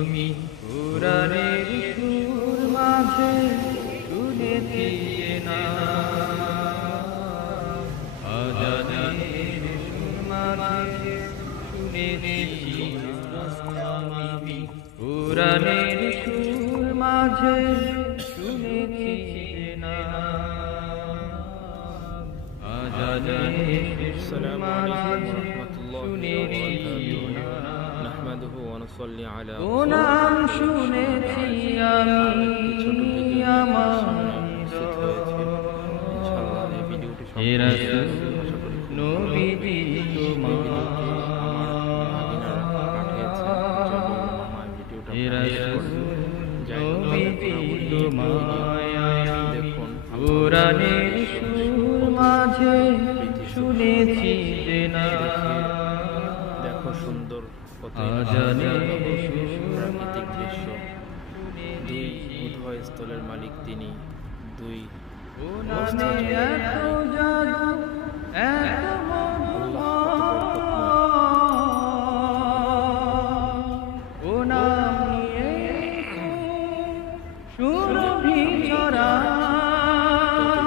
আমি কুরআনের সুর মাঝে শুনেছি না আজানের সুর মাঝে শুনেছি আমি কুরআনের সুর মাঝে শুনেছি না আজানের সুর মাঝে শুনেছি না নাহমাদুহু ওয়া নুসাল্লি আলা ও নাম শুনেছি আমি আমার ইনশাআল্লাহ এই ভিডিওটি হে রাসূল নবীজি তোমার হে রাসূল নবীজি তোমার কুরআনের সুর মাঝে শুনেছি যে না দেখো সুন্দর আজানের প্রাকৃতিক দৃশ্য দুই উভয়স্থলের মালিক তিনি দুই ও নামে এত জাদু এত ও নাম নিয়ে সুরভি ছড়া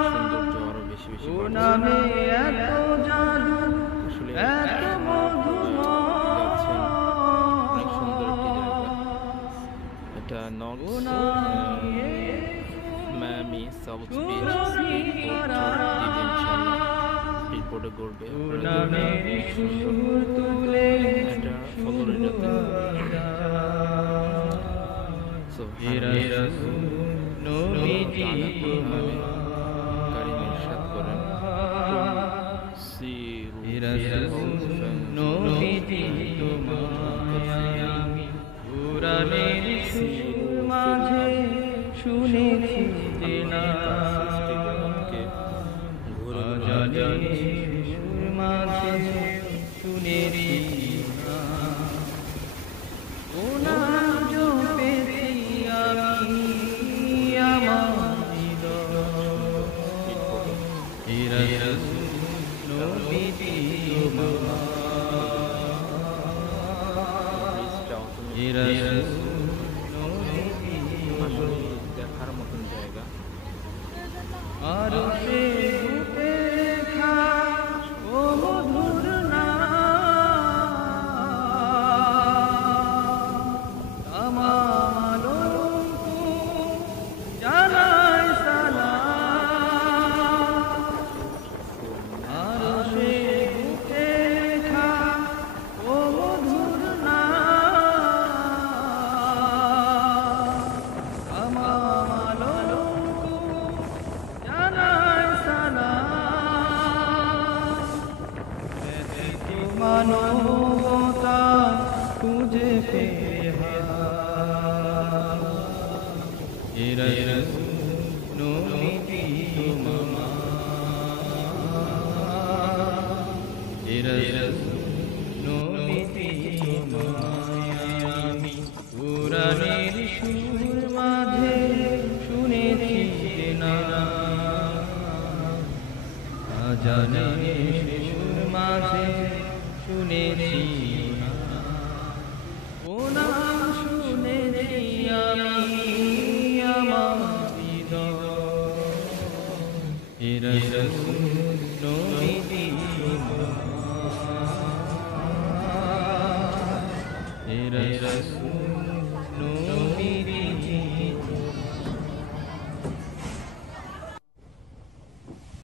সৌন্দর্য আরো বেশি বেশি ও নামে এত জাদু এত অনেক সুন্দর একটি জায়গা এটা নর্থ মায়ামি সাউথ বিচ রিপোর্টে করবে এটা ফলোরিডাতে কারীম ইরশাদ করেন কুরআনের সুর মাঝে শুনেছি যে না আজানের সুর মাঝে শুনেছি না ও নাম জপেছি আমি আমার হৃদয় হে রাসূল নবীজি তোমার হে রাসূল আসলে দেখার মতন জায়গা আর সে দেখা ও মধুর নাম আমার জানাই সালাম আর সে দেখা ও মধুর নাম আমার জানাই সালাম মানবতা খুঁজে পেয়ে হে রাসূল নবীজি তোমার হে রাসূল নবীজি তোমার আমি কুরআনের সুর মাঝে শুনেছি না আজানের সুর মাঝে শুনেছি না ও নাম শুনেছি আমি আমার হৃদয় হে রাসূল নবীজি তোমার হে রাসূল